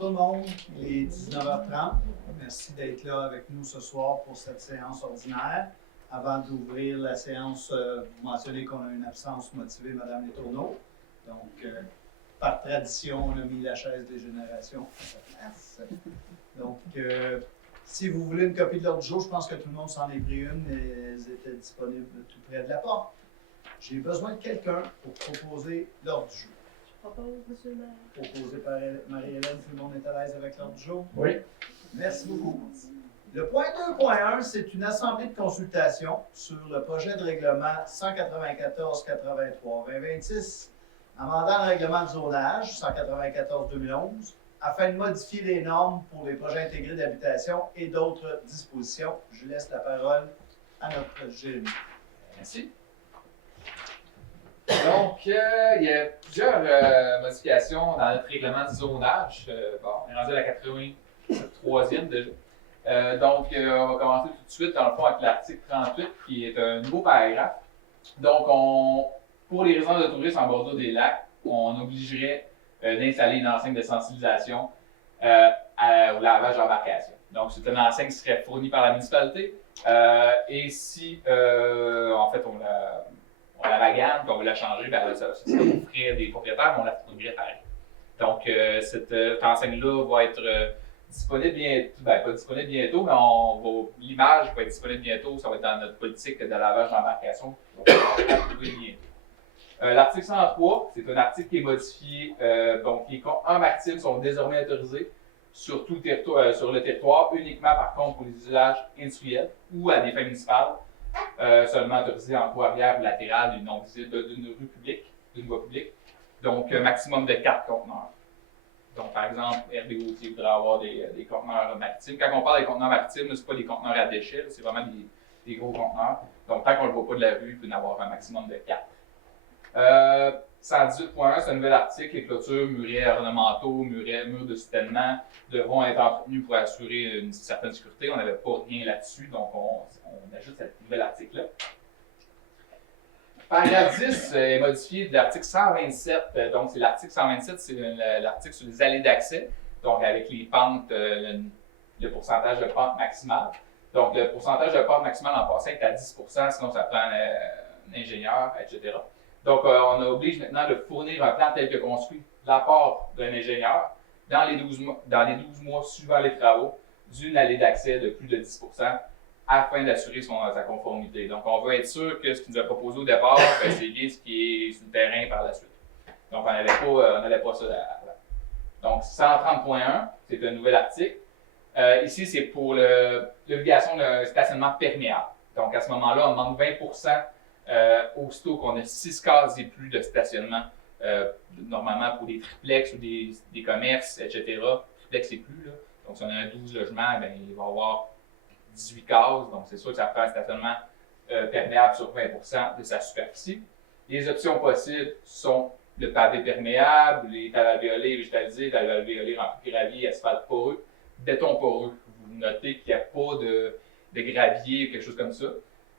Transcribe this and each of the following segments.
Bonjour tout le monde, il est 19h30. Merci d'être là avec nous ce soir pour cette séance ordinaire. Avant d'ouvrir la séance, vous mentionnez qu'on a une absence motivée, Mme Letourneau. Donc, par tradition, on a mis la chaise des générations à sa place. Donc, si vous voulez une copie de l'ordre du jour, je pense que tout le monde s'en est pris une et elles étaient disponibles tout près de la porte. J'ai besoin de quelqu'un pour proposer l'ordre du jour. Propose, monsieur le maire. Proposé par Marie-Hélène, tout le monde est à l'aise avec l'ordre du jour? Oui. Merci beaucoup. Le point 2.1, c'est une assemblée de consultation sur le projet de règlement 194-83-2026, amendant le règlement de zonage 194-2011, afin de modifier les normes pour les projets intégrés d'habitation et d'autres dispositions. Je laisse la parole à notre Jérémy. Merci. Donc, il y a plusieurs modifications dans notre règlement de zonage. Bon, on est rendu à la 83e déjà. Donc, on va commencer tout de suite, dans le fond, avec l'article 38, qui est un nouveau paragraphe. Donc, pour les résidences de tourisme en bordure des lacs, on obligerait d'installer une enseigne de sensibilisation au lavage d'embarcation. Donc, c'est une enseigne qui serait fournie par la municipalité. Et si, en fait, on la magane, puis on veut la changer, bien, ça serait aux frais des propriétaires, mais on la fournirait pareil. Donc, cette enseigne-là va être disponible bientôt, bien, pas disponible bientôt, mais l'image va être disponible bientôt, ça va être dans notre politique de lavage d'embarcation, donc on va la trouver bientôt. L'article 103, c'est un article qui est modifié, donc les conteneurs maritimes sont désormais autorisés sur tout le territoire, uniquement par contre pour les usages industriels ou à des fins municipales, seulement autorisés en cours arrière ou latéral d'une non visible d'une rue publique, d'une voie publique. Donc, maximum de 4 conteneurs. Donc, par exemple, RBOT voudrait avoir des conteneurs maritimes. Quand on parle des conteneurs maritimes, ce n'est pas des conteneurs à déchets, c'est vraiment des gros conteneurs. Donc, tant qu'on ne le voit pas de la rue, il peut y en avoir un maximum de 4. 118.1, c'est un nouvel article. Les clôtures, murets ornementaux, murs de soutènement devront être entretenus pour assurer une certaine sécurité. On n'avait pas rien là-dessus, donc on ajoute cet nouvel article-là. Paragraphe 10 est modifié de l'article 127. Donc, c'est l'article 127, c'est l'article sur les allées d'accès, donc avec les pentes, le pourcentage de pente maximale. Donc, le pourcentage de pente maximale en passant est à 10 %, sinon ça prend un ingénieur, etc. Donc, on oblige maintenant de fournir un plan tel que construit de la part d'un ingénieur dans les 12 mois suivant les travaux d'une allée d'accès de plus de 10 % afin d'assurer sa conformité. Donc, on veut être sûr que ce qu'il nous a proposé au départ, c'est bien ce qui est sur le terrain par la suite. Donc, on n'allait pas ça avant. Donc, 130.1, c'est un nouvel article. Ici, c'est pour l'obligation d'un stationnement perméable. Donc, à ce moment-là, on demande 20 % aussitôt qu'on a 6 cases et plus de stationnement, normalement pour des triplex ou des commerces, etc. Triplex et plus, là. Donc, si on a 12 logements, bien, il va y avoir 18 cases. Donc, c'est sûr que ça prend un stationnement perméable sur 20 % de sa superficie. Les options possibles sont le pavé perméable, les talles alvéolées végétalisées, talles alvéolées remplies de gravier, asphalte poreux, béton poreux. Vous notez qu'il n'y a pas de gravier ou quelque chose comme ça.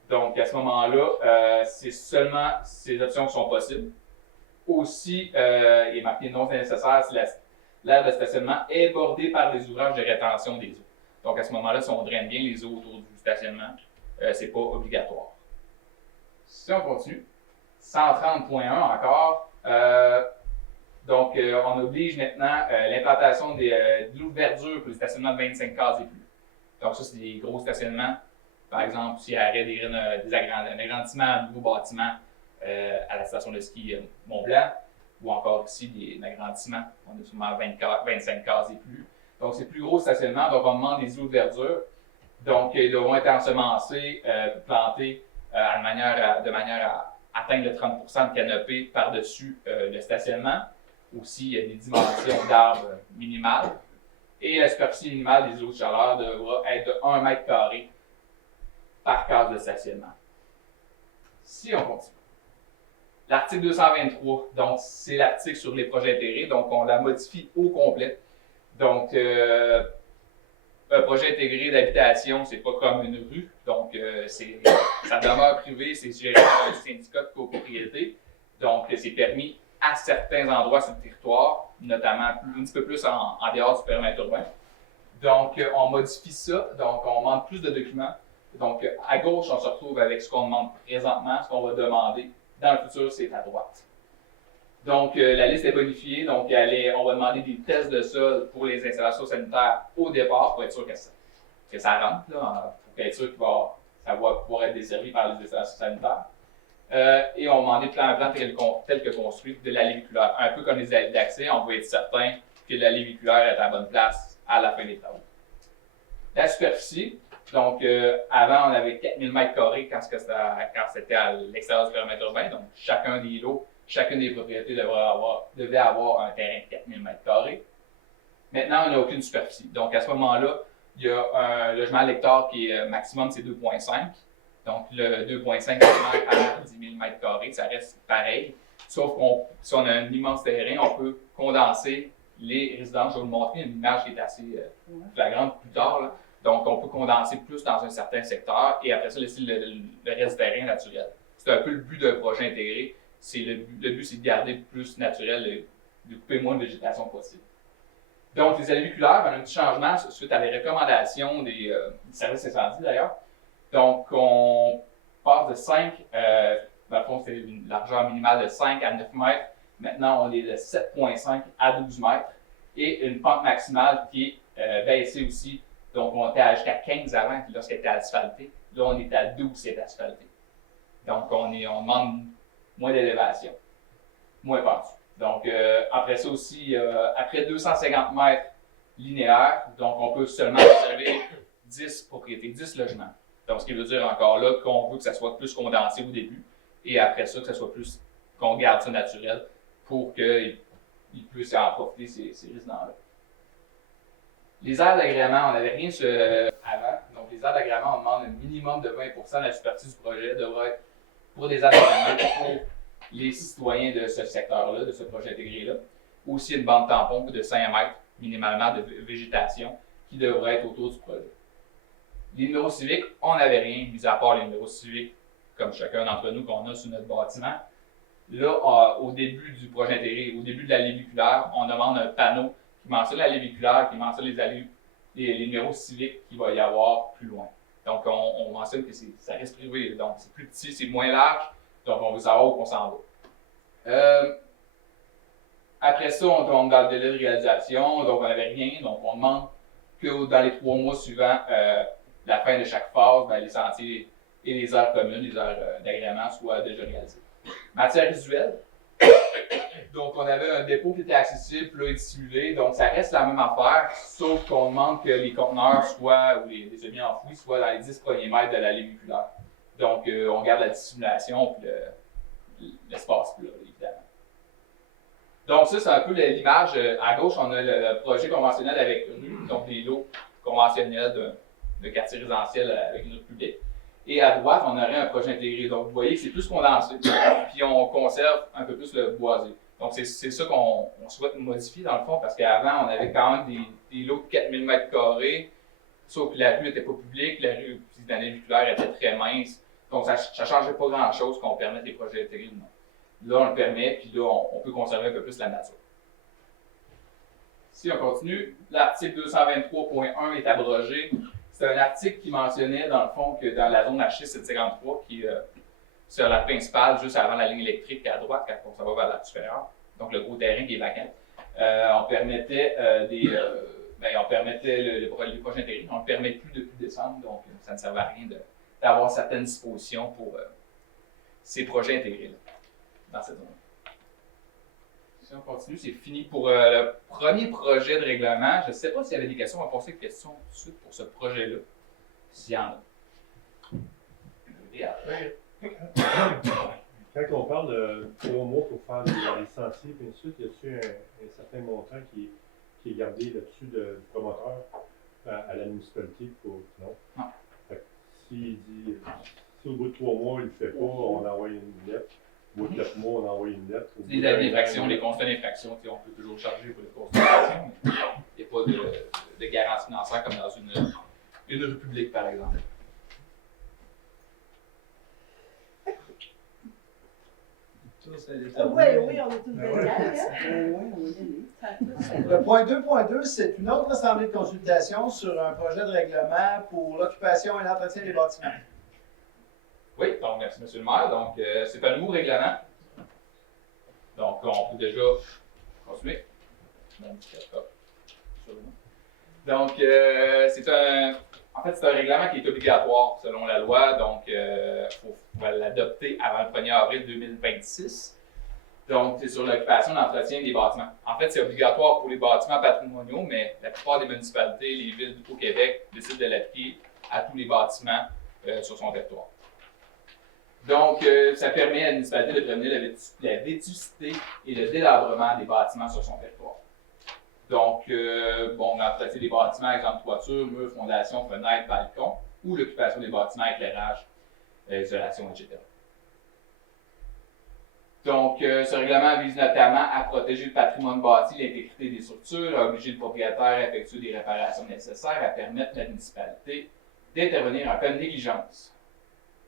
Donc, à ce moment-là, c'est seulement ces options qui sont possibles. Aussi, il est marqué non nécessaire si l'aire de stationnement est bordée par les ouvrages de rétention des eaux. Donc, à ce moment-là, si on draine bien les eaux autour du stationnement, ce n'est pas obligatoire. Si on continue, 130.1 encore. Donc, on oblige maintenant l'implantation de l'ouverture pour les stationnements de 25 cases et plus. Donc, ça, c'est des gros stationnements. Par exemple, s'il y aurait un agrandissement, un nouveau bâtiment à la station de ski Mont-Blanc, ou encore ici un agrandissement, on a souvent 25 cases et plus. Donc, c'est plus gros stationnement, donc on demande des îlots de verdure. Donc, ils devront être ensemencés, plantés de manière à atteindre le 30 % de canopée par-dessus le stationnement. Aussi, il y a des dimensions d'arbres minimales. Et la superficie minimale des îlots de chaleur devra être de 1 m² par case de stationnement. Si on continue. L'article 223, donc c'est l'article sur les projets intégrés, donc on la modifie au complet. Donc, un projet intégré d'habitation, c'est pas comme une rue, donc ça demeure privé, c'est géré par un syndicat de copropriété. Donc, c'est permis à certains endroits sur le territoire, notamment un petit peu plus en dehors du périmètre urbain. Donc, on modifie ça, donc on demande plus de documents. Donc, à gauche, on se retrouve avec ce qu'on demande présentement, ce qu'on va demander. Dans le futur, c'est à droite. Donc, la liste est bonifiée, donc on va demander des tests de sol pour les installations sanitaires au départ pour être sûr que ça rentre, là, pour être sûr que ça va pouvoir être desservi par les installations sanitaires. Et on va demander plan tel que construit de l'allée véhiculaire. Un peu comme les allées d'accès, on va être certain que l'allée véhiculaire est à la bonne place à la fin des travaux. La superficie, donc avant on avait 4000 m² quand c'était à l'extérieur du périmètre urbain, donc chacun des lots, chacune des propriétés devait avoir un terrain de 4000 m². Maintenant, on n'a aucune superficie. Donc à ce moment-là, il y a un logement à l'hectare qui est maximum, c'est 2,5. Donc le 2,5 à 10 000 m², ça reste pareil. Sauf qu'on, si on a un immense terrain, on peut condenser les résidences. Je vais vous montrer une image qui est assez flagrante plus tard, là. Donc, on peut condenser plus dans un certain secteur et après ça, laisser le reste du terrain naturel. C'est un peu le but d'un projet intégré. Le but, c'est de garder le plus naturel et de couper le moins de végétation possible. Donc, les allées véhiculaires, on a un petit changement suite à les recommandations des services incendies d'ailleurs. Donc, on passe de 5, dans le fond, c'est une largeur minimale de 5 à 9 mètres. Maintenant, on est de 7,5 à 12 mètres et une pente maximale qui est baissée aussi. Donc, on était jusqu'à 15 avant lorsqu'elle était asphaltée. Là, on est à 12 si elle est asphaltée. Donc, on demande moins d'élévation, moins pentu. Donc, après ça aussi, après 250 mètres linéaires, donc on peut seulement observer 10 propriétés, 10 logements. Donc, ce qui veut dire encore là qu'on veut que ça soit plus condensé au début et après ça, que ça soit plus, qu'on garde ça naturel pour qu'ils puissent en profiter, ces résidents-là. Les aires d'agrément, on n'avait rien avant. Donc, les aires d'agrément, on demande un minimum de 20% de la superficie du projet devrait être pour des aires d'agrément pour les citoyens de ce secteur-là, de ce projet intégré-là. Aussi une bande tampon de 5 mètres minimalement de végétation qui devrait être autour du projet. Les numéros civiques, on n'avait rien, mis à part les numéros civiques, comme chacun d'entre nous qu'on a sur notre bâtiment. Là, au début du projet intégré, au début de l'allée véhiculaire, on demande un panneau qui mentionne l'allée véhiculaire, qui mentionne les numéros civiques qu'il va y avoir plus loin. Donc, on mentionne que ça reste privé, donc c'est plus petit, c'est moins large, donc on veut savoir où on s'en va. Après ça, on tombe dans le délai de réalisation, donc on n'avait rien, donc on demande que dans les 3 mois suivants la fin de chaque phase, les sentiers et les aires communes, les aires d'agrément soient déjà réalisés. Matière visuelle. Donc, on avait un dépôt qui était accessible, là, et dissimulé. Donc, ça reste la même affaire, sauf qu'on demande que les conteneurs soient, ou les semi-enfouis, soient dans les 10 premiers mètres de l'allée véhiculaire. Donc, on garde la dissimulation et l'espace plat, évidemment. Donc, ça, c'est un peu l'image. À gauche, on a le projet conventionnel avec rue, donc des lots conventionnels de quartier résidentiel avec une rue publique. Et à droite, on aurait un projet intégré. Donc, vous voyez que c'est plus condensé, puis on conserve un peu plus le boisé. Donc, c'est ça qu'on souhaite modifier dans le fond, parce qu'avant, on avait quand même des lots de 4000 m², sauf que la rue n'était pas publique, la rue d'année véhiculaire était très mince. Donc, ça ne changeait pas grand-chose qu'on permette des projets intégrés. Là, on le permet, puis là, on peut conserver un peu plus la nature. Si on continue, l'article 223.1 est abrogé. C'est un article qui mentionnait, dans le fond, que dans la zone H6-753, qui est sur la principale, juste avant la ligne électrique à droite, quand on s'en va vers la supérieure, donc le gros terrain qui est vacant, on permettait les projets intégrés. On ne le permet plus depuis décembre, donc ça ne servait à rien d'avoir certaines dispositions pour ces projets intégrés dans cette zone. Si on continue, c'est fini pour le premier projet de règlement. Je ne sais pas s'il y avait des questions. On va passer aux questions tout de suite pour ce projet-là, s'il y en a. Quand on parle de 3 mois pour faire les sentiers, puis ensuite, y a-t-il un certain montant qui est gardé là-dessus du promoteur à la municipalité pour non? Non. S'il dit, si au bout de 3 mois, il ne le fait pas, on envoie une lettre. Au bout de 4 mois, on envoie une lettre. Les infractions, les constats d'infraction, on peut toujours charger pour les constats d'infraction, mais il n'y a pas de garantie financière comme dans une rue publique, par exemple. Ça, c'est Oui, déterminé. oui, on est une belle gang, hein? Oui, on va y aller. Le point 2.2, c'est une autre assemblée de consultation sur un projet de règlement pour l'occupation et l'entretien des bâtiments. Oui, donc merci, M. le maire. Donc, c'est un nouveau règlement. Donc, on peut déjà continuer. Donc, en fait, c'est un règlement qui est obligatoire selon la loi. Donc, il faut l'adopter avant le 1er avril 2026. Donc, c'est sur l'occupation et l'entretien des bâtiments. En fait, c'est obligatoire pour les bâtiments patrimoniaux, mais la plupart des municipalités, les villes au Québec, décident de l'appliquer à tous les bâtiments sur son territoire. Donc, ça permet à la municipalité de prévenir la vétusté et le délabrement des bâtiments sur son territoire. Donc, l'entretien des bâtiments, exemple toiture, murs, fondations, fenêtres, balcons, ou l'occupation des bâtiments, éclairage, isolation, etc. Donc, ce règlement vise notamment à protéger le patrimoine bâti, l'intégrité des structures, à obliger le propriétaire à effectuer des réparations nécessaires, à permettre à la municipalité d'intervenir en cas de négligence.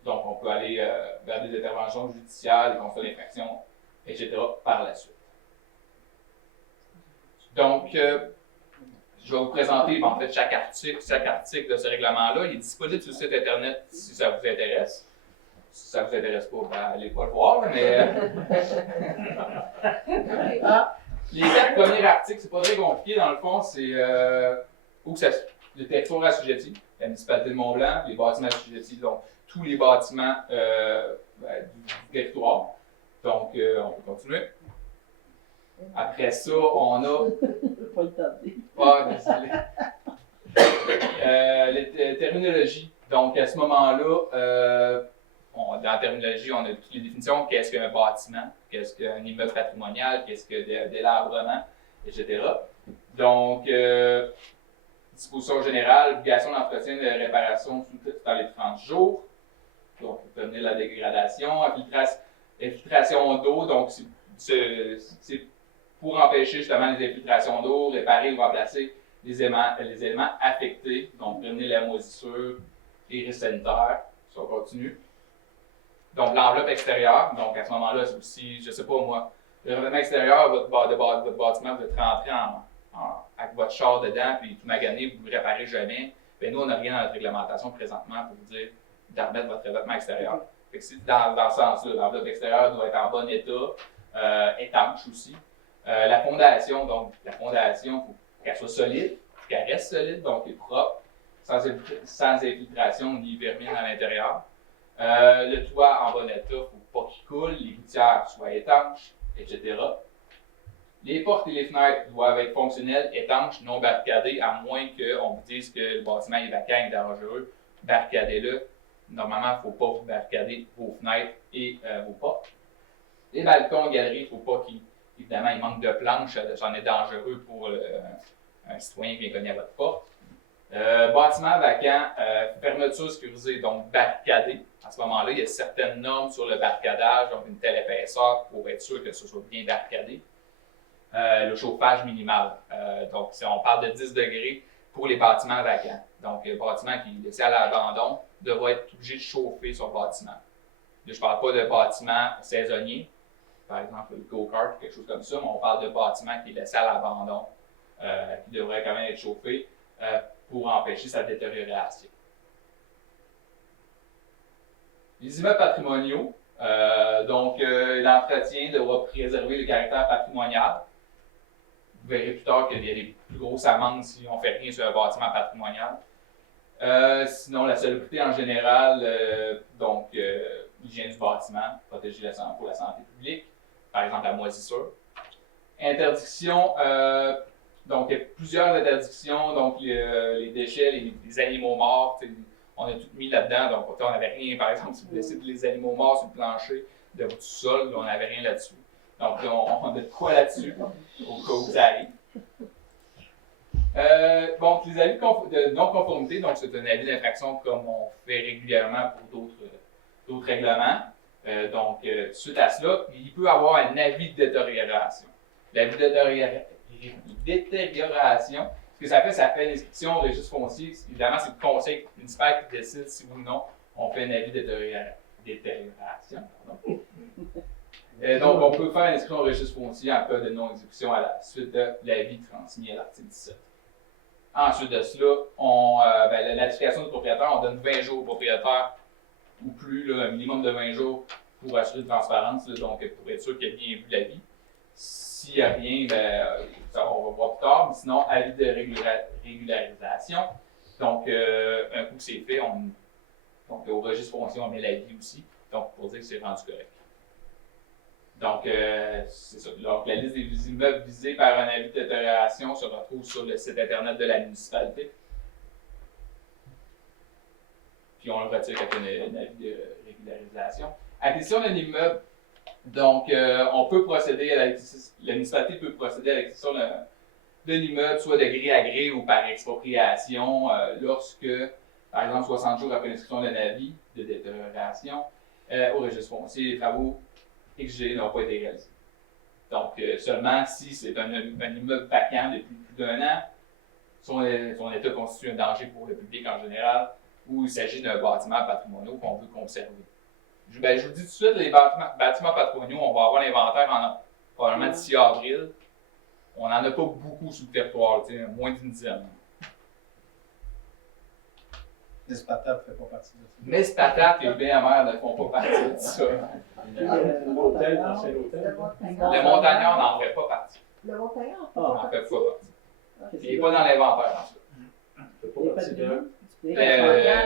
Donc, on peut aller vers des interventions judiciaires, des constats d'infraction, etc. par la suite. Donc, je vais vous présenter en fait chaque article de ce règlement-là. Il est disponible sur le site Internet si ça vous intéresse. Si ça ne vous intéresse pas, ben, allez pas le voir, mais. Les 4 premiers articles, c'est pas très compliqué, dans le fond, c'est le territoire assujetti, la municipalité de Mont-Blanc, les bâtiments assujettis, donc tous les bâtiments du territoire. Donc, on peut continuer. Après ça, on a. Pas le temps. Ah, désolé. Les terminologies. Donc, à ce moment-là, dans la terminologie, on a toutes les définitions. Qu'est-ce qu'un bâtiment? Qu'est-ce qu'un immeuble patrimonial? Qu'est-ce que délabrement? Etc. Donc, disposition générale, obligation d'entretien et de réparation dans les 30 jours. Donc, pour prévenir la dégradation. Infiltration d'eau. Donc, c'est pour empêcher justement les infiltrations d'eau, réparer ou remplacer les éléments affectés. Donc, prévenir la moisissure, les risques sanitaires. Si on continue. Donc, l'enveloppe extérieure, donc à ce moment-là, c'est aussi, je ne sais pas moi, le revêtement extérieur, votre bâtiment, vous êtes rentré avec votre char dedans, puis tout magané, vous ne le réparez jamais. Bien, nous, on n'a rien dans notre réglementation présentement pour vous dire de remettre votre revêtement extérieur. Fait que c'est dans ce sens-là, l'enveloppe extérieure doit être en bon état, étanche aussi. La fondation, il faut qu'elle soit solide, qu'elle reste solide, donc elle est propre, sans infiltration ni vermine à l'intérieur. Le toit en bon état, il ne faut pas qu'il coule, les gouttières soient étanches, etc. Les portes et les fenêtres doivent être fonctionnelles, étanches, non barricadées, à moins qu'on vous dise que le bâtiment est vacant et dangereux. Barricadez-le. Normalement, il ne faut pas vous barricader vos fenêtres et vos portes. Les balcons, galeries, il ne faut pas qu'évidemment, il manque de planches, ça en est dangereux pour un citoyen qui vient cogner à votre porte. Bâtiment vacant, fermeture sécurisée, donc barricadé. À ce moment-là, il y a certaines normes sur le barricadage, donc une telle épaisseur pour être sûr que ce soit bien barricadé. Le chauffage minimal, donc si on parle de 10 degrés pour les bâtiments vacants. Donc, le bâtiment qui est laissé à l'abandon devra être obligé de chauffer son bâtiment. Là, je ne parle pas de bâtiment saisonnier, par exemple le go-kart, quelque chose comme ça, mais on parle de bâtiment qui est laissé à l'abandon, qui devrait quand même être chauffé pour empêcher sa détérioration. Les immeubles patrimoniaux, l'entretien devra préserver le caractère patrimonial. Vous verrez plus tard qu'il y a des plus grosses amendes si on ne fait rien sur un bâtiment patrimonial. Sinon, la salubrité en général, l'hygiène du bâtiment, protéger pour la santé publique, par exemple la moisissure. Interdiction, donc il y a plusieurs interdictions, donc les déchets, les animaux morts, on a tout mis là-dedans, donc on n'avait rien, par exemple, si vous laissez les animaux morts sur le plancher de votre sol, on n'avait rien là-dessus. Donc on a de quoi là-dessus, au cas où ça arrive. Les avis de non-conformité, donc c'est un avis d'infraction comme on fait régulièrement pour d'autres règlements. Suite à cela, il peut y avoir un avis de détérioration. L'avis de détérioration, ce que ça fait une inscription au registre foncier. Évidemment, c'est le conseil municipal qui décide si oui ou non on fait un avis de détérioration. Donc, on peut faire une inscription au registre foncier en cas de non-exécution à la suite de l'avis transmis à l'article 17. Ensuite de cela, la notification du propriétaire, on donne 20 jours au propriétaire ou plus, là, un minimum de 20 jours pour assurer de transparence, là, donc pour être sûr qu'il a bien vu l'avis. S'il n'y a rien, on va voir plus tard, mais sinon, avis de régularisation. Donc, un coup que c'est fait, donc au registre foncier, on met l'avis aussi, donc pour dire que c'est rendu correct. Donc, c'est ça. Donc, la liste des immeubles visés par un avis de détérioration se retrouve sur le site Internet de la municipalité. Puis, on le retire avec un avis de régularisation. Acquisition d'un immeuble. Donc, on peut procéder à la municipalité peut procéder à l'acquisition d'un immeuble, soit de gré à gré ou par expropriation, lorsque, par exemple, 60 jours après l'inscription d'un avis de détérioration, au registre foncier, les travaux XG n'ont pas été réalisés. Donc, seulement si c'est un immeuble vacant depuis plus d'1 an, son état constitue un danger pour le public en général, ou il s'agit d'un bâtiment patrimonial qu'on veut conserver. Je vous dis tout de suite, les bâtiments patrimoniaux, on va avoir l'inventaire probablement d'ici avril. On n'en a pas beaucoup sur le territoire, moins d'une dizaine. Nespatat ne fait pas partie de ça. Nespatat et BMR ne font pas partie de ça. L'hôtel, l'ancien hôtel. Le Montagnard n'en fait pas partie. Le Montagnard? n'en fait pas partie. Il n'est pas dans l'inventaire, en tout Ça fait pas partie de...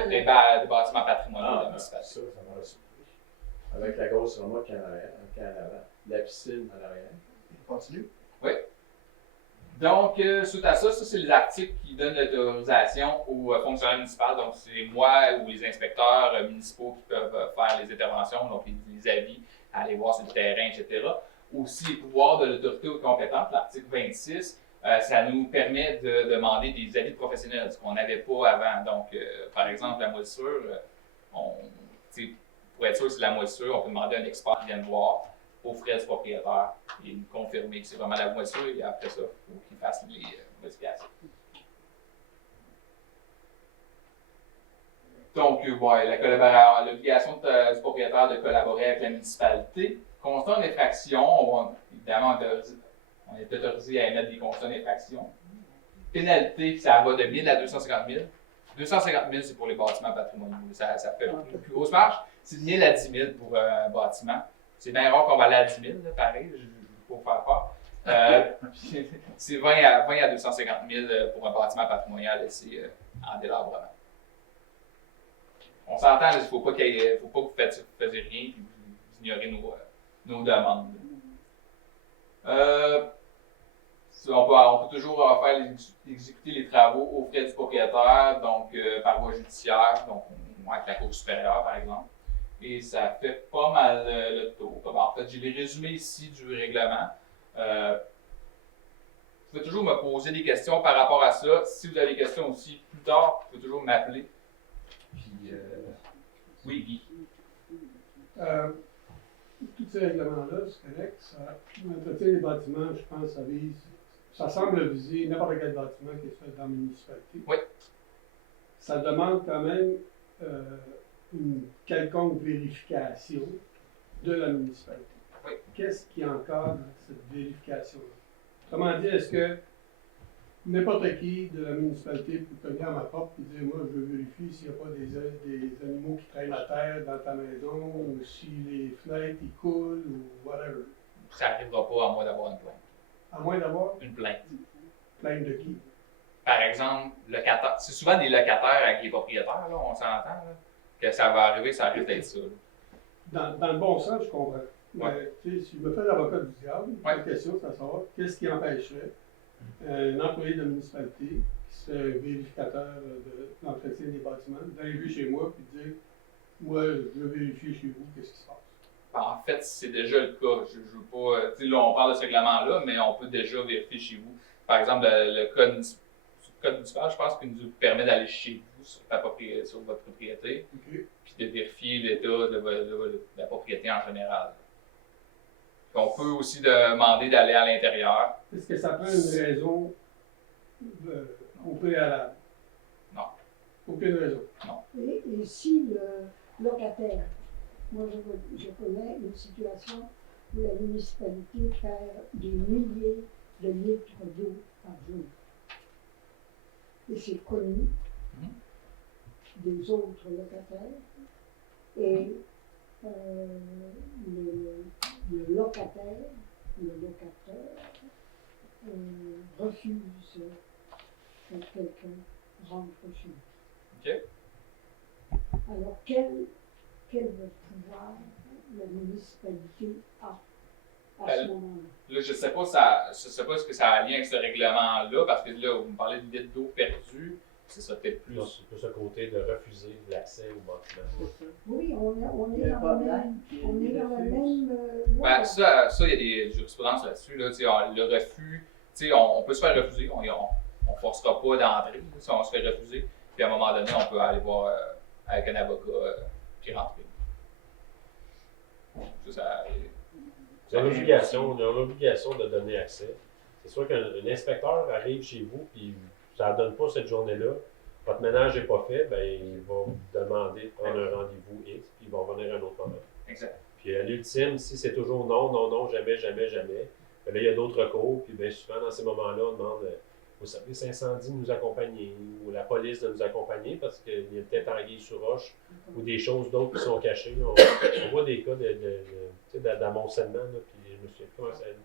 des bâtiments patrimoniaux de la municipalité. Ça m'a surpris. Avec la grosse remorque en arrière, en avant, la piscine en arrière. Continue. Oui. Donc, suite à ça, c'est les articles qui donnent l'autorisation aux fonctionnaires municipaux. Donc, c'est moi ou les inspecteurs municipaux qui peuvent faire les interventions, donc les avis, aller voir sur le terrain, etc. Aussi, les pouvoirs de l'autorité compétente, l'article 26, ça nous permet de demander des avis professionnels, ce qu'on n'avait pas avant. Donc, par exemple, la moisissure, pour être sûr que c'est la moisissure, on peut demander à un expert qui vienne voir aux frais du propriétaire et nous confirmer que c'est vraiment la moisissure, et après ça, il faut qu'il fasse les modifications. Donc, l'obligation du propriétaire de collaborer avec la municipalité. Constat d'infraction, évidemment, on est autorisé à émettre des constats d'infraction. Pénalité, ça va de 1 000 à 250 000. 250 000, c'est pour les bâtiments patrimoniaux. Ça fait une plus grosse marge. C'est de 1 000 à 10 000 pour un bâtiment. C'est bien rare qu'on va aller à 10 000, là, pareil, je ne veux pas faire peur. C'est 20 à 250 000 pour un bâtiment patrimonial laissé en délabrement. On s'entend, il ne faut pas que vous fassiez rien et vous ignorez nos demandes. On peut toujours faire exécuter les travaux aux frais du propriétaire, donc par voie judiciaire, donc avec la Cour supérieure par exemple. Et ça fait pas mal le tour. En fait, j'ai les résumés ici du règlement. Vous pouvez toujours me poser des questions par rapport à ça. Si vous avez des questions aussi plus tard, vous pouvez toujours m'appeler. Puis, oui, Guy. Tous ces règlements-là, c'est correct. Ça entretient les bâtiments, je pense, ça semble viser n'importe quel bâtiment qui est fait dans la municipalité. Oui. Ça demande quand même une quelconque vérification de la municipalité. Oui. Qu'est-ce qui encadre cette vérification-là? Autrement dit, est-ce que n'importe qui de la municipalité peut venir à ma porte et dire, moi, je vérifie s'il n'y a pas des animaux qui traînent à terre dans ta maison, ou si les fenêtres ils coulent, ou whatever. Ça n'arrivera pas à moins d'avoir une plainte. À moins d'avoir Une plainte. plainte de qui? Par exemple, locataire. C'est souvent des locataires avec les propriétaires, là, on s'entend, là, que ça va arriver, ça risque d'être ça. Dans le bon sens, je comprends. Mais tu sais, si je me fais l'avocat du diable, Ouais. la question, c'est à savoir qu'est-ce qui empêcherait un employé de la municipalité qui serait vérificateur de l'entretien des bâtiments d'arriver chez moi et de dire, moi, je veux vérifier chez vous, qu'est-ce qui se passe? En fait, c'est déjà le cas. Je veux pas. Tu sais, là, on parle de ce règlement-là, mais on peut déjà vérifier chez vous. Par exemple, le code municipal, je pense, qui nous permet d'aller chez vous sur votre propriété, Okay. puis de vérifier l'état de la propriété en général. Puis on peut aussi demander d'aller à l'intérieur. Est-ce que ça prend une raison au préalable? Non. Aucune raison. Et si le locataire, moi je connais une situation la municipalité perd des milliers de litres d'eau par jour. Et c'est connu des autres locataires. Et le locateur refuse que quelqu'un rentre chez lui. OK. Alors, quel pouvoir la municipalité a à ce moment-là? Là, je sais pas ce que ça a un lien avec ce règlement-là, parce que là, vous me parlez de litres d'eau perdus, c'est ça peut-être plus. Non, c'est plus un côté de refuser l'accès au bâtiment. Oui, on Il y est a un dans le problème. même, Puis on est il dans la refuse. même loi. Ben, ça, il y a des jurisprudences là-dessus. Là, le refus, on peut se faire refuser, on ne forcera pas d'entrer. Si on se fait refuser, puis à un moment donné, on peut aller voir avec un avocat puis rentrer. Ils ont l'obligation de donner accès. C'est sûr qu'un inspecteur arrive chez vous et ça ne donne pas cette journée-là. Votre ménage n'est pas fait, ben, il va vous demander de prendre un rendez-vous X, puis il va revenir à un autre moment. Exact. Puis à l'ultime, si c'est toujours non, jamais, ben là, il y a d'autres recours, puis bien souvent, dans ces moments-là, on demande au service incendie de nous accompagner, ou la police de nous accompagner, parce qu'il y a peut-être anguille sur roche, ou des choses d'autres qui sont cachées. On voit des cas d'amoncellement, là, puis je me souviens plus comment ça s'appelle.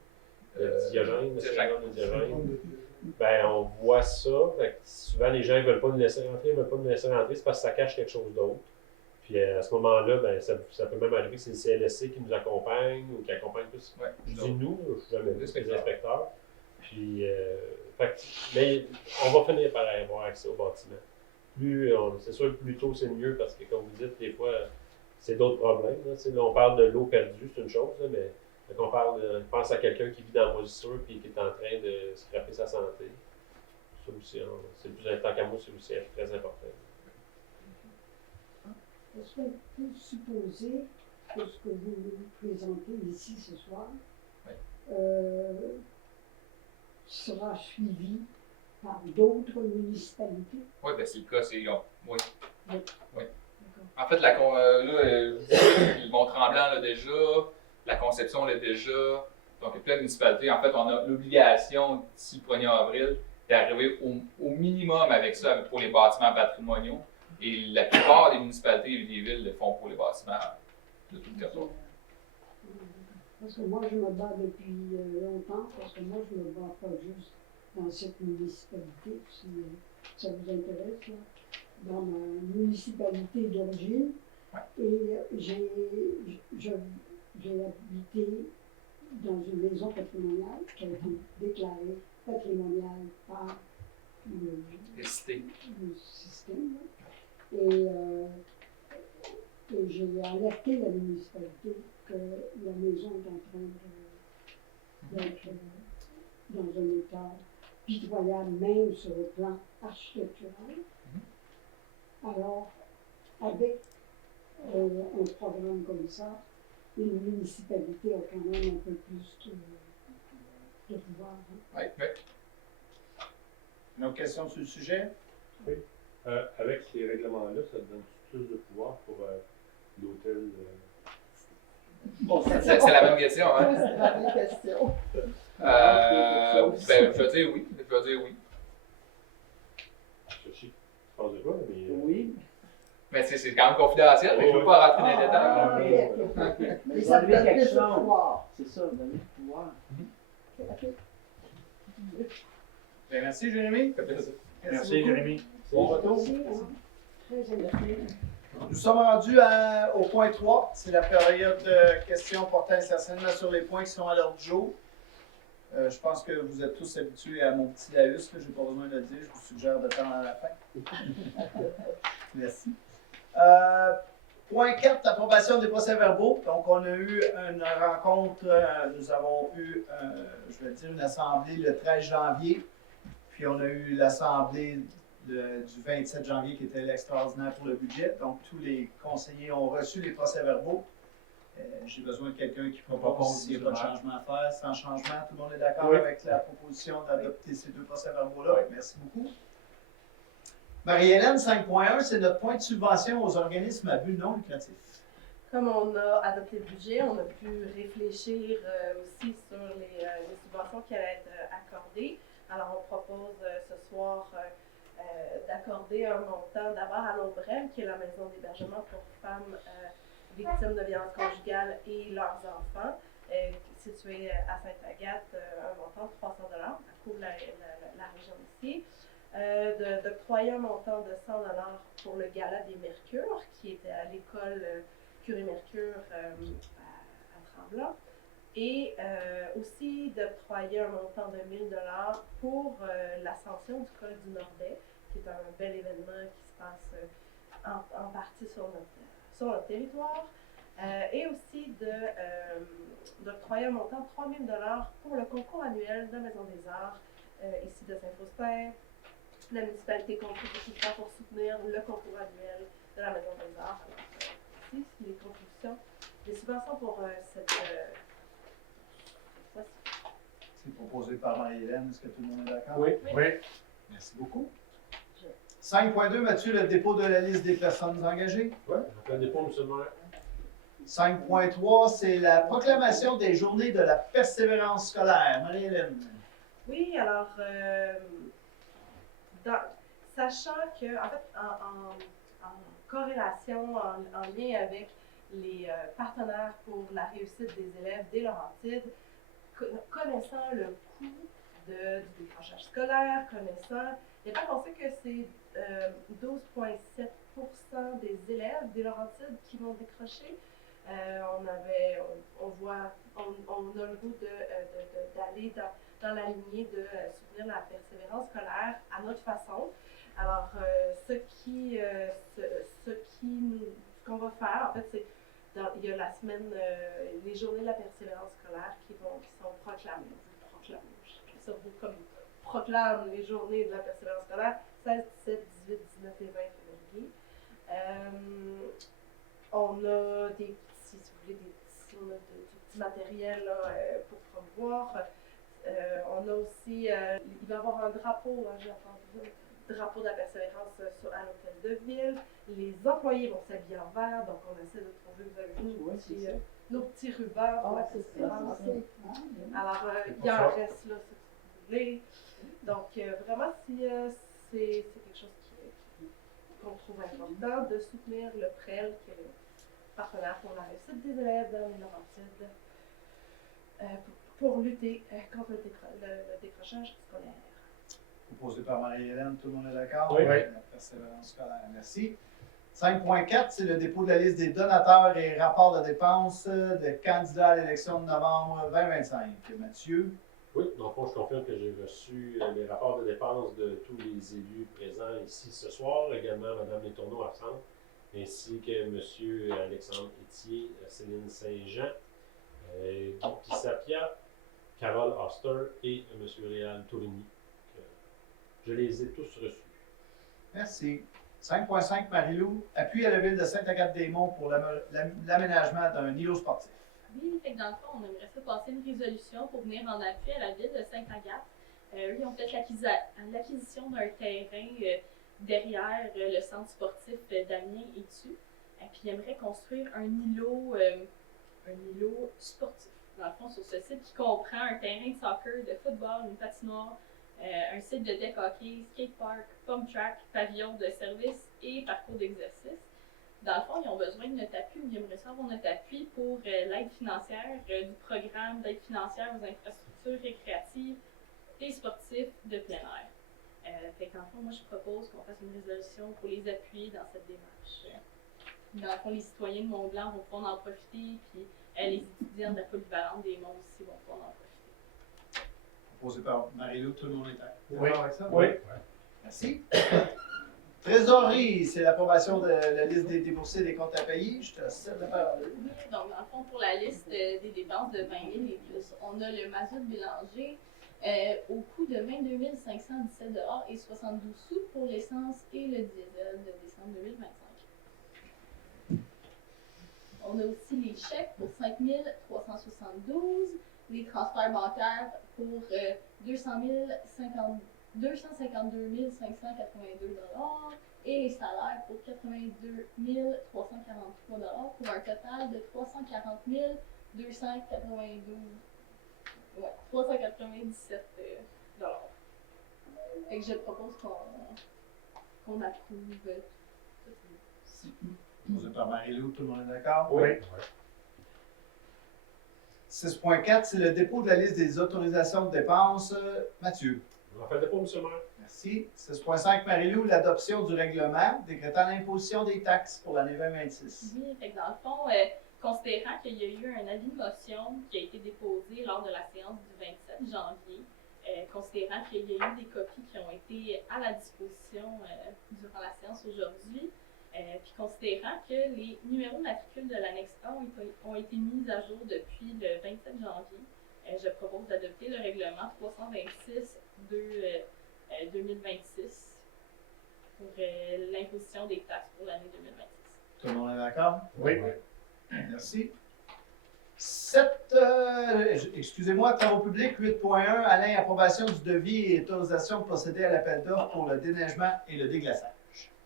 Diogène. Ben, on voit ça. Fait que souvent, les gens ne veulent pas nous laisser rentrer, c'est parce que ça cache quelque chose d'autre. Puis à ce moment-là, ben, ça peut même arriver que c'est le CLSC qui nous accompagne ou qui accompagne plus. Ouais, Je dis nous, je ne suis jamais vu, c'est les inspecteurs. Puis, mais on va finir par avoir accès au bâtiment. C'est sûr, plus tôt, c'est mieux parce que, comme vous dites, des fois, c'est d'autres problèmes. Là, on parle de l'eau perdue, c'est une chose, là, mais quand on pense à quelqu'un qui vit dans la moisissure et qui est en train de scraper sa santé. Ça aussi, c'est plus important qu'à moi, c'est aussi très important. Est-ce qu'on peut supposer que ce que vous nous présentez ici ce soir sera suivi par d'autres municipalités? Oui, ben c'est le cas, oui. Oui. En fait, le Mont-Tremblant l'a déjà, la Conception l'a déjà. Donc, il y a plein de municipalités. En fait, on a l'obligation, d'ici le 1er avril, d'arriver au minimum avec ça pour les bâtiments patrimoniaux. Et la plupart des municipalités et des villes le font pour les bâtiments de tout le territoire. Parce que moi, je me bats depuis longtemps, parce que moi, je ne me bats pas juste dans cette municipalité, si ça vous intéresse, là. Dans ma municipalité d'origine. Et j'ai habité dans une maison patrimoniale qui a été déclarée patrimoniale par le système. Et j'ai alerté la municipalité que la maison est en train d'être dans un état pitoyable, même sur le plan architectural. Alors, avec un programme comme ça, une municipalité a quand même un peu plus de pouvoir. Oui. Une autre question sur le sujet? Oui. Avec ces règlements-là, ça donne plus de pouvoir pour l'hôtel. Bon, C'est la même question, hein? C'est la même question. Je vais dire oui. Je sais pas de quoi, mais. Oui. Mais c'est quand même confidentiel, mais je ne veux pas rentrer dans les détails. ok. Mais Mais ça ça donne donne quelque plus de chose. pouvoir. C'est ça, donner le pouvoir. Bien, merci, Jérémy. Ça fait plaisir. Merci Merci, beaucoup. Jérémy. Bon retour. Merci, hein. Très intéressant. Nous sommes rendus au point 3. C'est la période de questions portant essentiellement sur les points qui sont à l'ordre du jour. Je pense que vous êtes tous habitués à mon petit laïus, je n'ai pas besoin de le dire, je vous suggère de tendre à la fin. Merci. Point 4, approbation des procès-verbaux. Donc, on a eu une rencontre, nous avons eu, une assemblée le 13 janvier, puis on a eu l'assemblée du 27 janvier qui était l'extraordinaire pour le budget. Donc, tous les conseillers ont reçu les procès-verbaux. J'ai besoin de quelqu'un qui propose s'il n'y a pas de changement à faire. Sans changement, tout le monde est d'accord avec la proposition d'adopter ces deux procès-verbaux-là. Oui. Merci beaucoup. Marie-Hélène, 5.1, c'est notre point de subvention aux organismes à but non lucratif. comme on a adopté le budget, on a pu réfléchir aussi sur les subventions qui allaient être accordées. Alors, on propose ce soir d'accorder un montant d'abord à l'Ombrelle, qui est la maison d'hébergement pour femmes victimes de violences conjugales et leurs enfants, située à Sainte-Agathe, un montant de 300 $, ça couvre la région ici. D'octroyer un montant de 100 $ pour le Gala des Mercures, qui était à l'école Curie Mercure à Tremblant. Et aussi d'octroyer un montant de 1 000 $ pour l'ascension du col du Nordais, qui est un bel événement qui se passe en partie sur notre territoire. Et aussi d'octroyer un montant de 3 000 $ pour le concours annuel de la Maison des Arts, ici de Saint-Faustin. La municipalité contribue tout le temps pour soutenir le concours annuel de la Maison des Arts. Alors, ici, les contributions, les subventions pour cette fois-ci. C'est proposé par Marie-Hélène. Est-ce que tout le monde est d'accord? Oui. Oui. Merci beaucoup. 5.2, Mathieu, le dépôt de la liste des personnes engagées. Après le dépôt, monsieur le maire. 5.3, c'est la proclamation des journées de la persévérance scolaire. Marie-Hélène. Oui, alors, sachant que, en fait, en corrélation, en lien avec les partenaires pour la réussite des élèves des Laurentides, connaissant le coût du décrochage scolaire, il a pensé que c'est 12,7% des élèves des Laurentides qui vont décrocher. On a le goût d'aller dans la lignée de soutenir la persévérance scolaire à notre façon. Alors, ce qu'on va faire, en fait, c'est il y a la semaine, les journées de la persévérance scolaire qui sont proclamées. Ça vaut comme proclame les journées de la persévérance scolaire 16, 17, 18, 19 et 20 février. On a des petits, si vous voulez, du petit matériel là, pour promouvoir. On a aussi, il va y avoir un drapeau, j'ai entendu, drapeau de la persévérance à l'hôtel de ville. Les employés vont s'habiller en vert, donc on essaie de trouver, vous avez vu, nos petits rubans pour la persévérance. Alors, il y en reste là, si vous voulez. Donc, vraiment, c'est quelque chose qu'on trouve important de soutenir le PREL, qui est le partenaire pour la réussite des élèves dans les Laurentides, pour lutter contre le décrochage scolaire. Proposé par Marie-Hélène, tout le monde est d'accord? Oui. La persévérance scolaire, merci. 5.4, c'est le dépôt de la liste des donateurs et rapports de dépenses de candidats à l'élection de novembre 2025. Mathieu? Oui, dans le fond, je confirme que j'ai reçu les rapports de dépenses de tous les élus présents ici ce soir, également Mme Letourneau absente, ainsi que M. Alexandre Etier, Céline Saint-Jean, Guy Pisapia, Carole Oster et M. Réal Tourigny. Je les ai tous reçus. Merci. 5.5, Marie-Lou, appui à la ville de Sainte-Agathe-des-Monts pour l'aménagement d'un îlot sportif. Oui, fait que dans le fond, on aimerait ça passer une résolution pour venir en appui à la ville de Sainte-Agathe. Eux, ils ont fait l'acquisition d'un terrain derrière le centre sportif d'Amiens-Étu. Puis ils aimeraient construire un îlot sportif, dans le fond, sur ce site qui comprend un terrain de soccer, de football, une patinoire, un site de deck hockey, skatepark, pump track, pavillon de service et parcours d'exercice. Dans le fond, ils ont besoin de notre appui, ou ils aimeraient savoir notre appui pour l'aide financière du programme d'aide financière aux infrastructures récréatives et sportives de plein air. Fait que dans le fond, moi je propose qu'on fasse une résolution pour les appuyer dans cette démarche. Dans le fond, les citoyens de Mont-Blanc vont pouvoir en profiter, puis les étudiants de la polyvalente des Monts aussi vont pouvoir en profiter. Proposé par Marie-Lou, tout le monde est d'accord Oui. avec ça? Oui. Merci. Trésorerie, c'est l'approbation de la liste des déboursés des comptes à payer. Je te cède la parole. Oui, donc dans le fond, pour la liste des dépenses de 20 000 et plus, on a le mazout Bélanger au coût de 22 517 $ et 72 sous pour l'essence et le diesel de décembre 2025. On a aussi les chèques pour 5 372, les transferts bancaires pour 252 582 $, et les salaires pour 82 343 pour un total de 340 292 397 Fait que je propose qu'on approuve tout ça. Posé par Marie-Lou, tout le monde est d'accord? Oui. 6.4, c'est le dépôt de la liste des autorisations de dépenses. Mathieu. On en fait le dépôt, M. le maire. Merci. 6.5, Marie-Lou, l'adoption du règlement décrétant l'imposition des taxes pour l'année 2026. Oui, fait que dans le fond, considérant qu'il y a eu un avis de motion qui a été déposé lors de la séance du 27 janvier, considérant qu'il y a eu des copies qui ont été à la disposition durant la séance aujourd'hui, puis considérant que les numéros de matricule de l'annexe A ont été mis à jour depuis le 27 janvier, je propose d'adopter le règlement 326 2026 pour l'imposition des taxes pour l'année 2026. Tout le monde est d'accord? Oui. Merci. 7, excusez-moi, travaux publics 8.1, Alain, approbation du devis et autorisation de procéder à l'appel d'offres pour le déneigement et le déglaçage.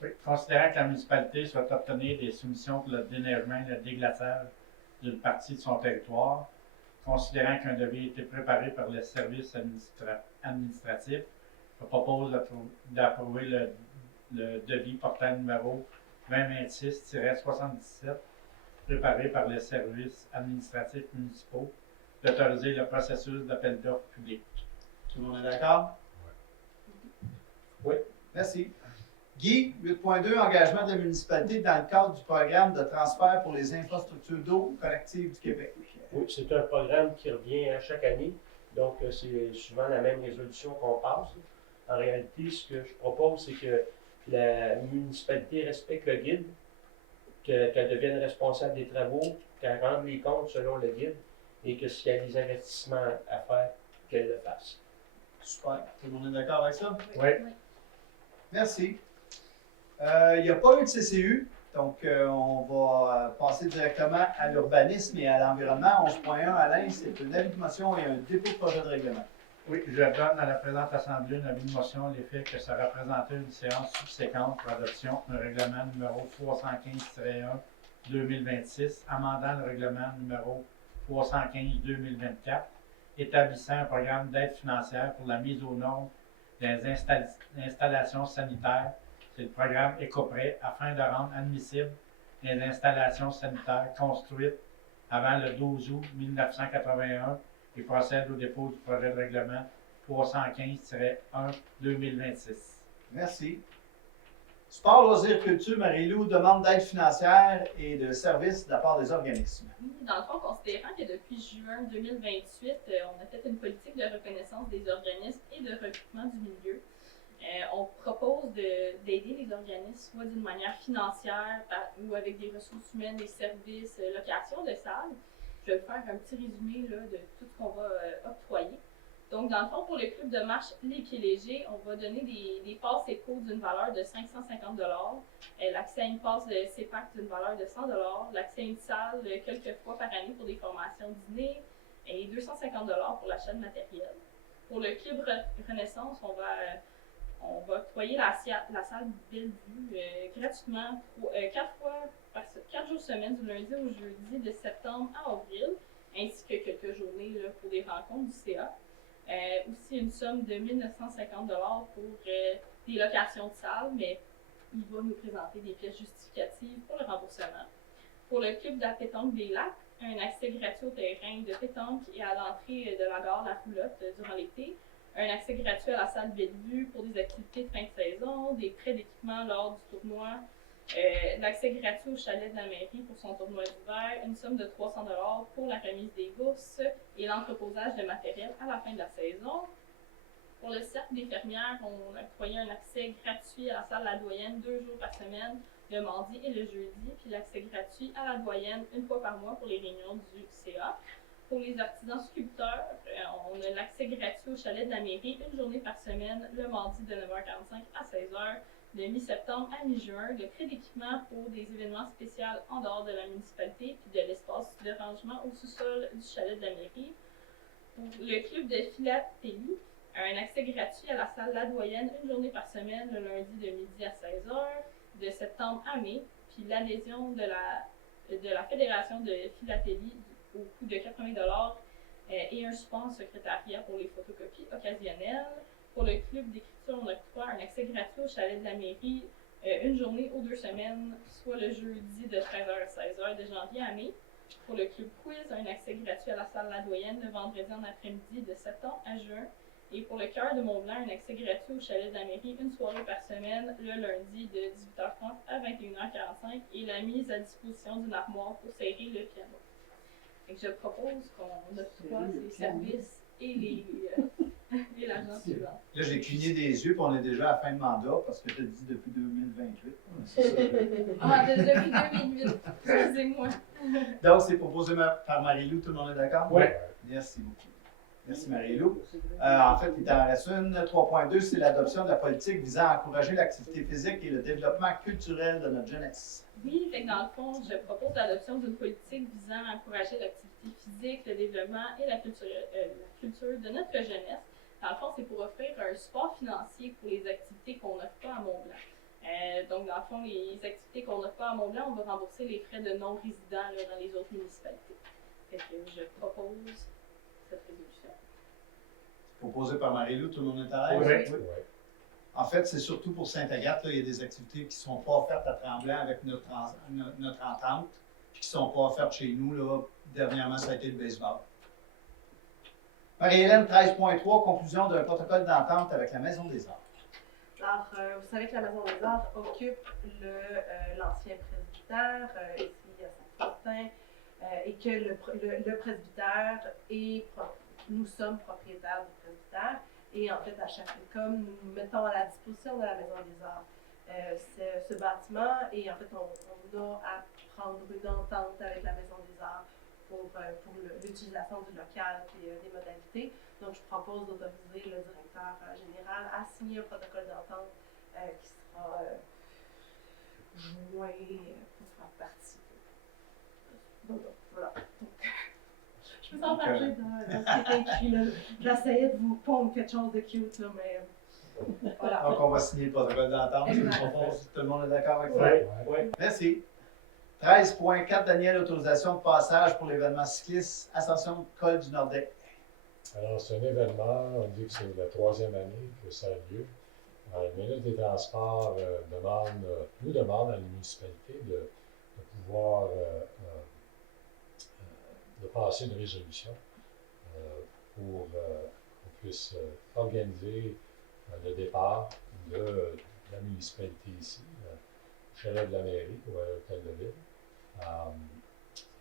Oui, considérant que la municipalité souhaite obtenir des soumissions pour le déneigement et le déglaçage d'une partie de son territoire, considérant qu'un devis a été préparé par le service administratif, je propose d'approuver le devis portant numéro 2026-77, préparé par les services administratifs municipaux, d'autoriser le processus d'appel d'offres public. Tout le monde est d'accord? Oui. Merci. Guy, 8.2, engagement de la municipalité dans le cadre du programme de transfert pour les infrastructures d'eau collectives du Québec. Oui, c'est un programme qui revient à chaque année. Donc, c'est souvent la même résolution qu'on passe. En réalité, ce que je propose, c'est que la municipalité respecte le guide, qu'elle devienne responsable des travaux, qu'elle rende les comptes selon le guide et que s'il y a des investissements à faire, qu'elle le fasse. Super. Tout le monde est d'accord avec ça? Oui. Merci. Il n'y a pas eu de CCU, donc on va passer directement à l'urbanisme et à l'environnement. 11.1, Alain, c'est une avis de motion et un dépôt de projet de règlement. Oui, je donne à la présente Assemblée une avis de motion l'effet que ça représentait une séance subséquente pour adoption d'un règlement numéro 315-1-2026, amendant le règlement numéro 315-2024, établissant un programme d'aide financière pour la mise aux normes des installations sanitaires. C'est le programme Écoprêt afin de rendre admissibles les installations sanitaires construites avant le 12 août 1981 et procède au dépôt du projet de règlement 315-1-2026. Merci. Sport, loisirs, culture, Marie-Lou demande d'aide financière et de services de la part des organismes. Oui, dans le fond, considérant que depuis juin 2028, on a fait une politique de reconnaissance des organismes et de recrutement du milieu, on propose d'aider les organismes soit d'une manière financière ou avec des ressources humaines, des services, location de salles. Je vais vous faire un petit résumé là, de tout ce qu'on va octroyer. Donc, dans le fond, pour le club de marche Les Pieds Légers, on va donner des passes éco d'une valeur de 550 l'accès à une passe de CEPAC d'une valeur de 100 l'accès à une salle quelques fois par année pour des formations dîner et 250 pour l'achat de matériel. Pour le club Renaissance, on va octroyer la salle Bellevue gratuitement 4 jours semaine, du lundi au jeudi, de septembre à avril, ainsi que quelques journées là, pour des rencontres du CA. Aussi une somme de 1 950 pour des locations de salles, mais il va nous présenter des pièces justificatives pour le remboursement. Pour le club de la pétanque des Lacs, un accès gratuit au terrain de pétanque et à l'entrée de la gare La Roulotte durant l'été. Un accès gratuit à la salle Bellevue pour des activités de fin de saison, des prêts d'équipement lors du tournoi, l'accès gratuit au chalet de la mairie pour son tournoi d'hiver, une somme de 300 pour la remise des bourses et l'entreposage de matériel à la fin de la saison. Pour le cercle des fermières, on a octroyé un accès gratuit à la salle La Doyenne 2 jours par semaine, le mardi et le jeudi, puis l'accès gratuit à la Doyenne une fois par mois pour les réunions du CA. Pour les artisans sculpteurs, on a l'accès gratuit au chalet de la mairie une journée par semaine, le mardi de 9h45 à 16h, de mi-septembre à mi-juin, le prêt d'équipement pour des événements spéciaux en dehors de la municipalité, puis de l'espace de rangement au sous-sol du chalet de la mairie. Pour le club de philatélie, un accès gratuit à la salle La Doyenne une journée par semaine, le lundi de midi à 16h, de septembre à mai, puis l'adhésion de la Fédération de philatélie au coût de 80$ et un support en secrétariat pour les photocopies occasionnelles. Pour le club d'écriture, on octroie un accès gratuit au chalet de la mairie une journée ou 2 semaines, soit le jeudi de 13h à 16h de janvier à mai. Pour le club quiz, un accès gratuit à la salle La Doyenne le vendredi en après-midi de septembre à juin. Et pour le Cœur de Mont-Blanc, un accès gratuit au chalet de la mairie une soirée par semaine, le lundi de 18h30 à 21h45 et la mise à disposition d'une armoire pour serrer le piano. Et je propose qu'on octroie ces services et et l'argent suivant. Là, j'ai cligné des yeux, puis on est déjà à la fin de mandat, parce que tu as dit depuis 2028. C'est ça. Ah, depuis 2008, excusez-moi. Donc, c'est proposé par Marie-Lou, tout le monde est d'accord? Oui. Merci beaucoup. Merci Marie-Lou. En fait, il en reste une. 3.2, c'est l'adoption de la politique visant à encourager l'activité physique et le développement culturel de notre jeunesse. Oui, fait que dans le fond, je propose l'adoption d'une politique visant à encourager l'activité physique, le développement et la culture de notre jeunesse. Dans le fond, c'est pour offrir un support financier pour les activités qu'on n'offre pas à Mont-Blanc. Donc, dans le fond, les activités qu'on n'offre pas à Mont-Blanc, on va rembourser les frais de non-résidents dans les autres municipalités. Fait que je propose cette résolution. Proposé par Marie-Lou, tout le monde est à l'aise? Oui. En fait, c'est surtout pour Sainte-Agathe, il y a des activités qui ne sont pas offertes à Tremblant avec notre entente, puis qui ne sont pas offertes chez nous. Là. Dernièrement, ça a été le baseball. Marie-Hélène, 13.3, conclusion d'un protocole d'entente avec la Maison des Arts. Alors, vous savez que la Maison des Arts occupe l'ancien presbytère, ici à Saint-Martin, et que le presbytère nous sommes propriétaires du presbytère. Et en fait, comme nous mettons à la disposition de la Maison des Arts ce bâtiment, et en fait, on a à prendre une entente avec la Maison des Arts pour l'utilisation du local et des modalités. Donc, je propose d'autoriser le directeur général à signer un protocole d'entente qui sera joint pour faire partie. Donc, voilà. Donc, je me sens engagée dans ce qui est écrit là. J'essayais de vous pondre quelque chose de cute, là, mais voilà. Donc, on va signer le protocole d'entente. Je vous propose, tout le monde est d'accord avec ça? Oui. Merci. 13.4, Daniel, autorisation de passage pour l'événement cycliste Ascension Col du Nordais. Alors, c'est un événement, on dit que c'est la 3e année que ça a lieu. Le ministre des Transports nous demande à la municipalité de pouvoir de passer une résolution pour qu'on puisse organiser le départ de la municipalité ici, au chalet de la mairie ou à l'hôtel de ville. Ça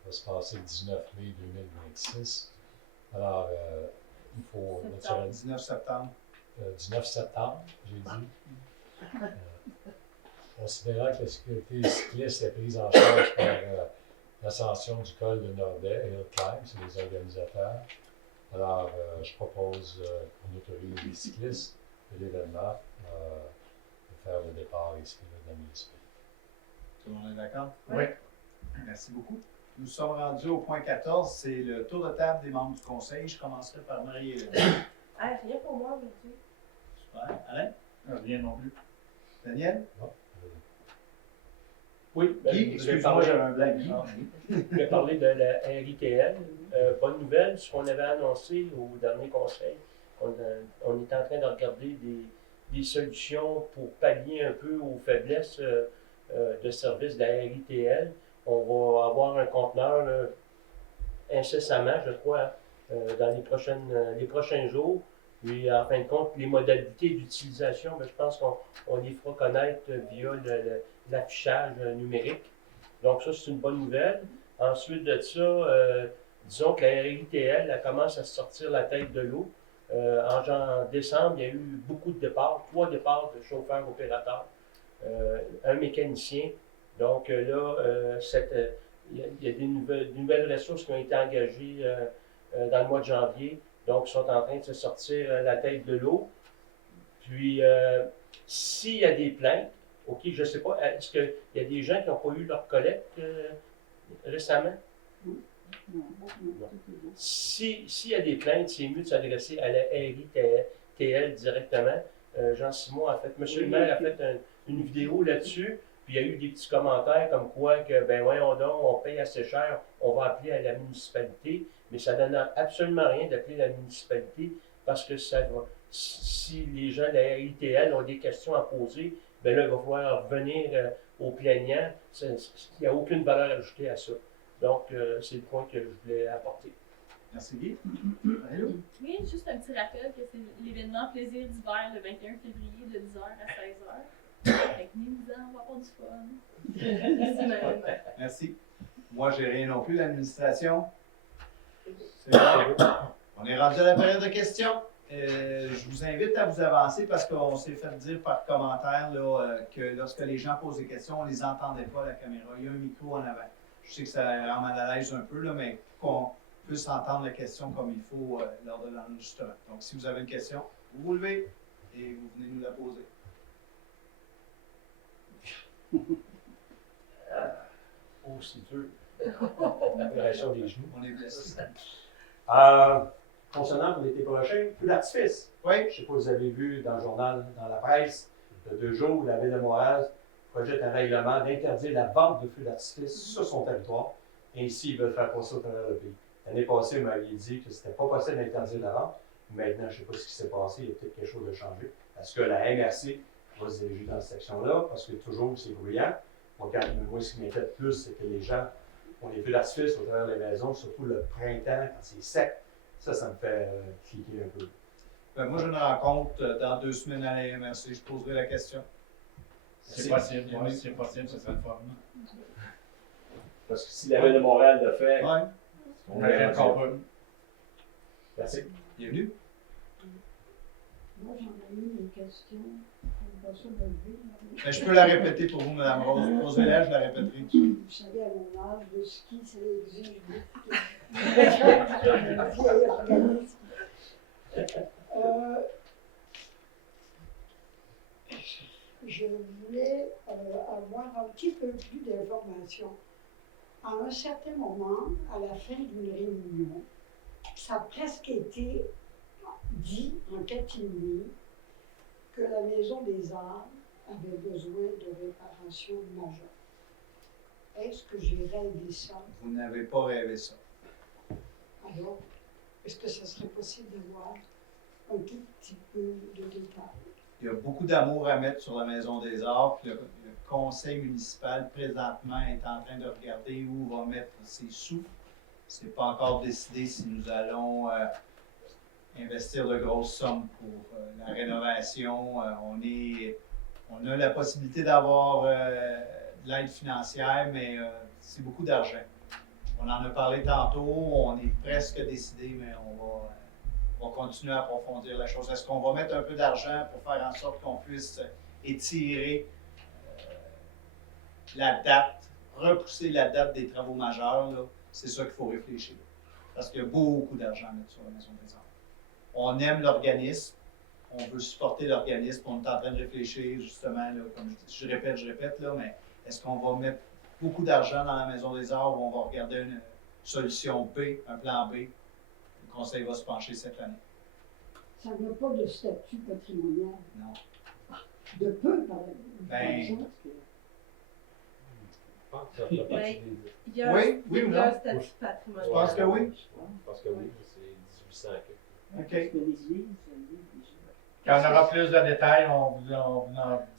va se passer le 19 mai 2026. Alors, il faut naturellement. 19 septembre. 19 septembre, j'ai dit. Considérant que la sécurité cycliste est prise en charge par l'ascension du col de Nordais et Hillclimb, c'est les organisateurs. Alors, je propose qu'on autorise les cyclistes de l'événement de faire le départ ici de la municipalité. Tout le monde est d'accord? Oui. Merci beaucoup. Nous sommes rendus au point 14, c'est le tour de table des membres du conseil. Je commencerai par Marie-Hélène. Rien pour moi aujourd'hui. Super. Alain? Rien non plus. Daniel? Oui, Guy, excuse-moi, j'avais un blanc. Guy. Je vais parler de la RITL. Bonne nouvelle, ce qu'on avait annoncé au dernier conseil. On est en train de regarder des solutions pour pallier un peu aux faiblesses de service de la RITL. On va avoir un conteneur là, incessamment, je crois, dans les prochains jours. Puis, en fin de compte, les modalités d'utilisation, je pense qu'on les fera connaître via l'affichage numérique. Donc, ça, c'est une bonne nouvelle. Ensuite de ça, disons que la RITL, elle commence à sortir la tête de l'eau. En décembre, il y a eu beaucoup de départs, 3 départs de chauffeurs-opérateurs, un mécanicien. Donc là, il y a des nouvelles ressources qui ont été engagées dans le mois de janvier. Donc, ils sont en train de se sortir la tête de l'eau. Puis, s'il y a des plaintes, OK, je ne sais pas, est-ce qu'il y a des gens qui n'ont pas eu leur collecte récemment? Non. S'il y a des plaintes, c'est mieux de s'adresser à la TL directement. Jean-Simon a fait, Monsieur le maire a fait une vidéo là-dessus, puis il y a eu des petits commentaires comme quoi que, ben voyons donc, on paye assez cher, on va appeler à la municipalité, mais ça ne donne absolument rien d'appeler la municipalité parce que ça va, si les gens de la ITL ont des questions à poser, ben là, il va falloir venir au plaignant. Il n'y a aucune valeur ajoutée à ça. Donc, c'est le point que je voulais apporter. Merci Guy. Allô? Oui, juste un petit rappel que c'est l'événement Plaisir d'hiver le 21 février de 10h à 16h. Fait que venez-vous-en, on va avoir du fun. Merci, madame. Merci. Moi, j'ai rien non plus, l'administration. C'est bon. On est rendu à la période de questions. Je vous invite à vous avancer parce qu'on s'est fait dire par commentaire là, que lorsque les gens posent des questions, on ne les entendait pas à la caméra. Il y a un micro en avant. Je sais que ça rend mal à l'aise un peu, là, mais qu'on puisse entendre la question comme il faut lors de l'enregistrement. Donc, si vous avez une question, vous vous levez et vous venez nous la poser. Oh, c'est dur. Opération des genoux. On est blessé. Concernant pour l'été prochain, feu d'artifice. Oui. Je ne sais pas si vous avez vu dans le journal, dans la presse, il y a 2 jours, la ville de Montréal projette un règlement d'interdire la vente de feux d'artifice sur son territoire. Ainsi, ils veulent faire passer au travers le pays. L'année passée, vous m'aviez dit que ce n'était pas possible d'interdire la vente. Maintenant, je ne sais pas ce qui s'est passé, il y a peut-être quelque chose de changé. Est-ce que la MRC va se diriger dans cette section-là? Parce que toujours, c'est bruyant. Moi, ce qui m'inquiète plus, c'est que les gens ont des feux d'artifice au travers des maisons, surtout le printemps, quand c'est sec. Ça me fait cliquer un peu. Ben, moi, j'ai une rencontre dans 2 semaines à la MRC. Je poserai la question. C'est possible, oui, c'est possible, ce serait le fun. Parce que si la ville de Montréal le fait, Ouais. on Ouais, est qu'on rendu. peut. Merci. Bienvenue. Moi, j'en ai eu une question. On va se lever. Ben, je peux la répéter pour vous, Mme Rose. Posez-la, je la répéterai. Vous savez, à mon âge, le ski, ça exige beaucoup. Vieil organisme. Je voulais avoir un petit peu plus d'informations. À un certain moment, à la fin d'une réunion, ça a presque été dit en catimini que la Maison des Arts avait besoin de réparations majeures. Est-ce que j'ai rêvé ça? Vous n'avez pas rêvé ça. Alors, est-ce que ce serait possible d'avoir un tout petit peu de détails? Il y a beaucoup d'amour à mettre sur la Maison des Arts. Puis le conseil municipal, présentement, est en train de regarder où on va mettre ses sous. Ce n'est pas encore décidé si nous allons investir de grosses sommes pour la rénovation. On a la possibilité d'avoir de l'aide financière, mais c'est beaucoup d'argent. On en a parlé tantôt, on est presque décidé, mais on va continuer à approfondir la chose. Est-ce qu'on va mettre un peu d'argent pour faire en sorte qu'on puisse étirer la date, repousser la date des travaux majeurs? Là? C'est ça qu'il faut réfléchir. Parce qu'il y a beaucoup d'argent à mettre sur la Maison des Arts. On aime l'organisme, on veut supporter l'organisme, on est en train de réfléchir justement, là, comme je répète, là, mais est-ce qu'on va mettre beaucoup d'argent dans la Maison des Arts ou on va regarder une solution B, un plan B? Le conseil va se pencher cette année. Ça n'a pas de statut patrimonial. Non. De peu, par exemple. Ben, il y a, Oui, il y ou a un non? statut patrimonial. Je pense que oui. Je pense que oui, c'est 1800. OK. Quand on aura plus de détails, on vous en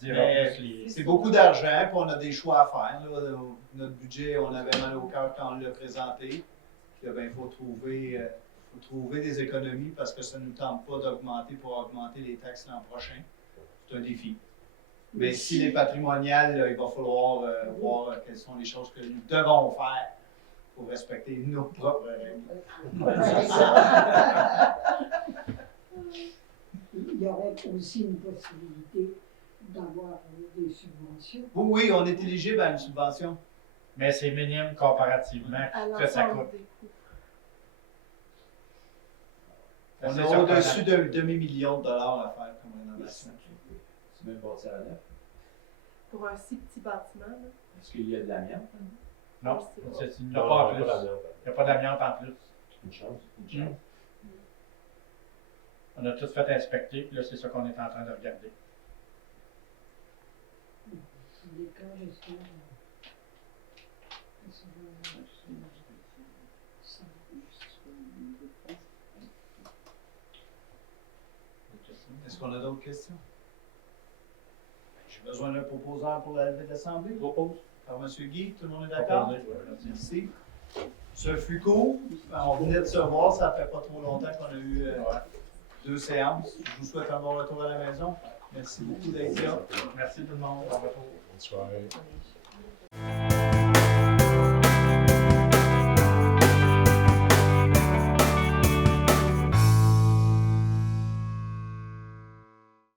dira Mais plus les. c'est beaucoup d'argent, puis on a des choix à faire. Là. Notre budget, on avait mal au cœur quand on l'a présenté. Puis il faut trouver des économies parce que ça ne nous tente pas d'augmenter pour augmenter les taxes l'an prochain. C'est un défi. Mais s'il est patrimonial, là, il va falloir voir quelles sont les choses que nous devons faire pour respecter nos propres règles. Il y aurait aussi une possibilité d'avoir des subventions. Oui, on est éligible à une subvention. Mais c'est minime comparativement À ce que ça l'ensemble coûte. des coûts. On C'est a surprenant. au-dessus d'un demi-million de dollars à faire comme rénovation. C'est même bâti à la neuf. Pour un si petit bâtiment, là. Est-ce qu'il y a de l'amiante? Non, C'est il n'y a pas en plus. d'amiante. Il n'y a pas d'amiante en plus. Une chance. Mm. On a tout fait inspecter, puis là, c'est ça qu'on est en train de regarder. Les cas, j'espère. Est-ce qu'on a d'autres questions? J'ai besoin d'un proposeur pour la levée de l'Assemblée. Propose. Par M. Guy, tout le monde est d'accord? Proposé, ouais. Merci. Ce fut court. On venait de se voir, ça fait pas trop longtemps qu'on a eu 2 séances. Je vous souhaite un bon retour à la maison. Merci beaucoup d'être là. Merci tout le monde. Au revoir. Bonne soirée.